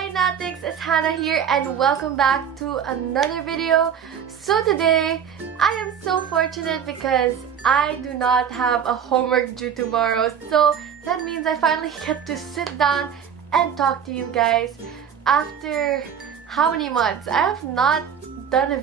Kawaiinatics, it's Hannah here and welcome back to another video. So today, I am so fortunate because I do not have a homework due tomorrow. So that means I finally get to sit down and talk to you guys after how many months? I have not done a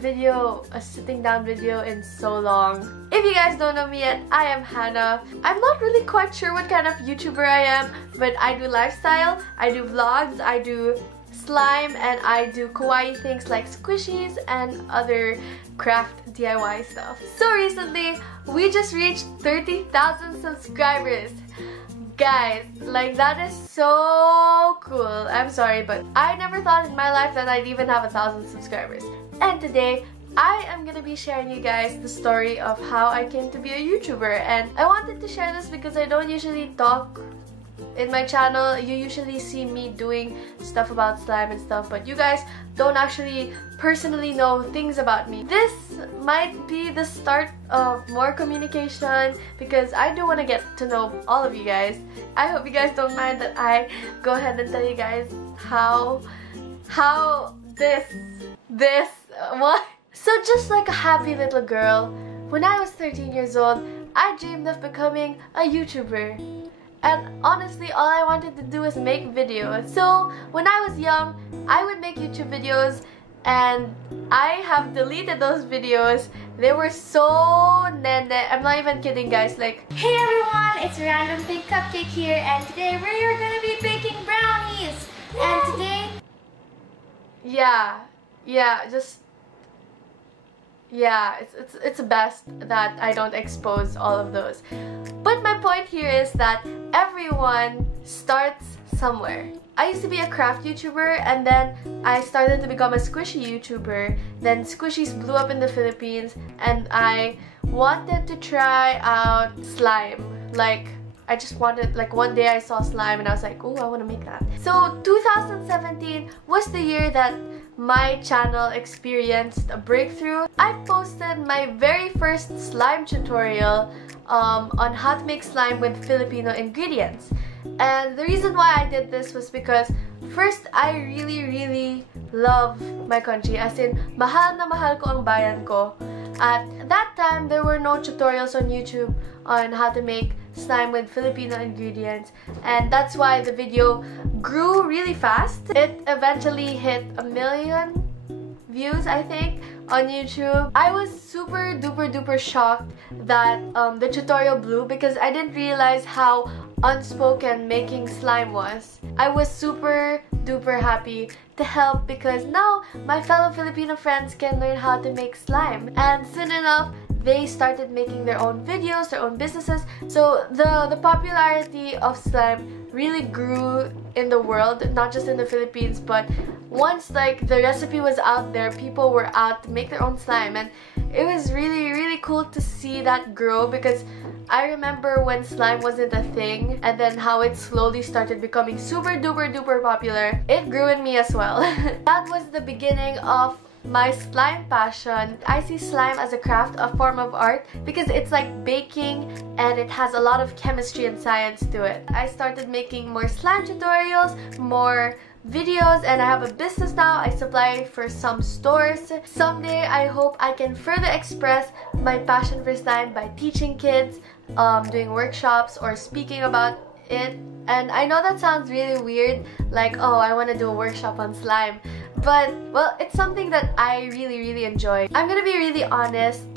sitting down video in so long. If you guys don't know me yet, I am Hannah. I'm not really quite sure what kind of YouTuber I am, but I do lifestyle, I do vlogs, I do slime, and I do kawaii things like squishies and other craft DIY stuff. So recently, we just reached 30,000 subscribers. Guys, like that is so cool. I'm sorry, but I never thought in my life that I'd even have 1,000 subscribers. And today, I am gonna be sharing you guys the story of how I came to be a YouTuber. And I wanted to share this because I don't usually talk in my channel. You usually see me doing stuff about slime and stuff, but you guys don't actually personally know things about me. This might be the start of more communication because I do want to get to know all of you guys. I hope you guys don't mind that I go ahead and tell you guys how what? So just like a happy little girl, when I was 13 years old, I dreamed of becoming a YouTuber. And honestly, all I wanted to do was make videos. So when I was young, I would make YouTube videos, and I have deleted those videos. They were so nene. I'm not even kidding, guys. Like, hey everyone, it's Random Big Cupcake here, and today we're gonna be baking brownies. And today, it's best that I don't expose all of those. But my point here is that everyone starts somewhere. I used to be a craft YouTuber, and then I started to become a squishy YouTuber. Then Squishies blew up in the Philippines, and I wanted to try out slime. Like, I just wanted, like, one day I saw slime and I was like, oh, I want to make that. So 2017 was the year that my channel experienced a breakthrough. I posted my very first slime tutorial on how to make slime with Filipino ingredients. And the reason why I did this was because first, I really love my country. As in, mahal na mahal ko ang bayan ko. At that time, there were no tutorials on YouTube on how to make slime with Filipino ingredients, and that's why the video grew really fast. It eventually hit 1 million views, I think, on YouTube. I was super duper shocked that the tutorial blew because I didn't realize how unspoken making slime was. I was super duper happy to help because now my fellow Filipino friends can learn how to make slime, and soon enough they started making their own videos, their own businesses. So the popularity of slime really grew in the world, not just in the Philippines, but once like the recipe was out there, people were out to make their own slime, and it was really cool to see that grow because I remember when slime wasn't a thing, and then how it slowly started becoming super duper popular. It grew in me as well. That was the beginning of my slime passion. I see slime as a craft, a form of art, because it's like baking and it has a lot of chemistry and science to it. I started making more slime tutorials, more videos, and I have a business now. I supply for some stores. Someday, I hope I can further express my passion for slime by teaching kids, doing workshops, or speaking about it. And I know that sounds really weird, like, oh, I want to do a workshop on slime. But, well, it's something that I really enjoy. I'm gonna be really honest.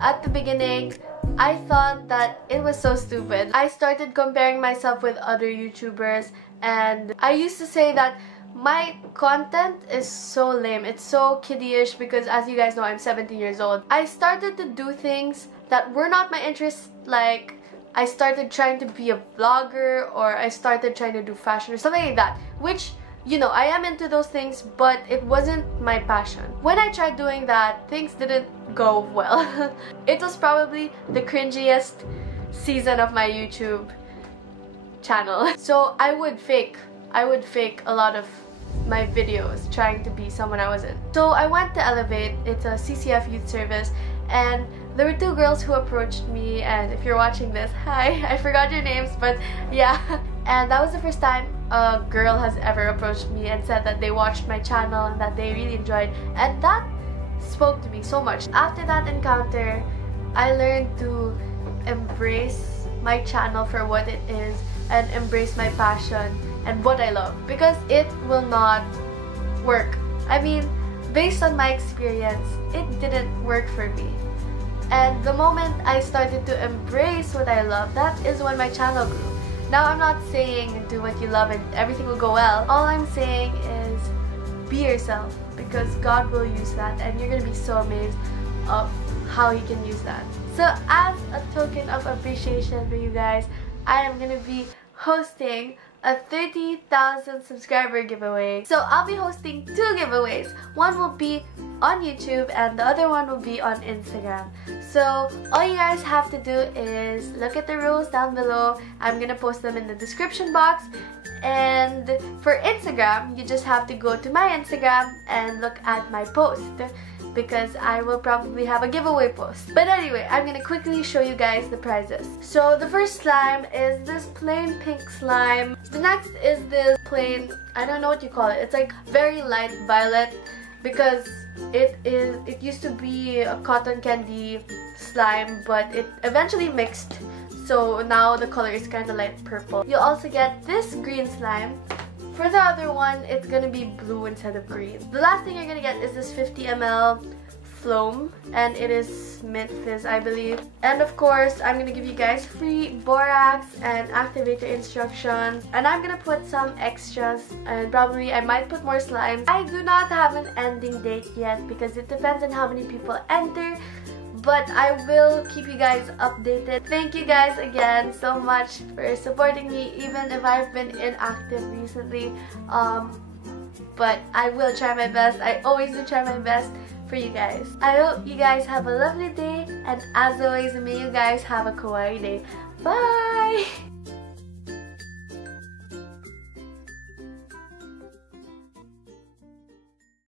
At the beginning, I thought that it was so stupid. I started comparing myself with other YouTubers, and I used to say that my content is so lame. It's so kiddie-ish because, as you guys know, I'm 17 years old. I started to do things that were not my interests, like I started trying to be a vlogger, or I started trying to do fashion or something like that, which, you know, I am into those things, but it wasn't my passion. When I tried doing that, things didn't go well. It was probably the cringiest season of my YouTube channel. So I would fake a lot of my videos trying to be someone I wasn't. So I went to Elevate. It's a CCF youth service, and there were two girls who approached me, and if you're watching this, hi, I forgot your names, but yeah. And that was the first time a girl has ever approached me and said that they watched my channel and that they really enjoyed, and that spoke to me so much. After that encounter, I learned to embrace my channel for what it is and embrace my passion and what I love, because it will not work. I mean, based on my experience, it didn't work for me. And the moment I started to embrace what I love, that is when my channel grew. Now, I'm not saying do what you love and everything will go well. All I'm saying is be yourself, because God will use that and you're gonna be so amazed of how He can use that. So as a token of appreciation for you guys, I am gonna be hosting a 30,000 subscriber giveaway. So I'll be hosting 2 giveaways. One will be on YouTube and the other one will be on Instagram. So all you guys have to do is look at the rules down below. I'm gonna post them in the description box. And for Instagram, you just have to go to my Instagram and look at my post, because I will probably have a giveaway post. But anyway, I'm gonna quickly show you guys the prizes. So the first slime is this plain pink slime. The next is this plain, I don't know what you call it. It's like very light violet, because it used to be a cotton candy slime, but it eventually mixed. So now the color is kind of light purple. You'll also get this green slime. For the other one, it's gonna be blue instead of green. The last thing you're gonna get is this 50 ml foam, and it is mint fizz, I believe. And of course, I'm gonna give you guys free borax and activator instructions, and I'm gonna put some extras, and probably I might put more slimes. I do not have an ending date yet because it depends on how many people enter, but I will keep you guys updated. Thank you guys again so much for supporting me, even if I've been inactive recently. But I will try my best. I always do try my best for you guys. I hope you guys have a lovely day, and as always, may you guys have a kawaii day. Bye!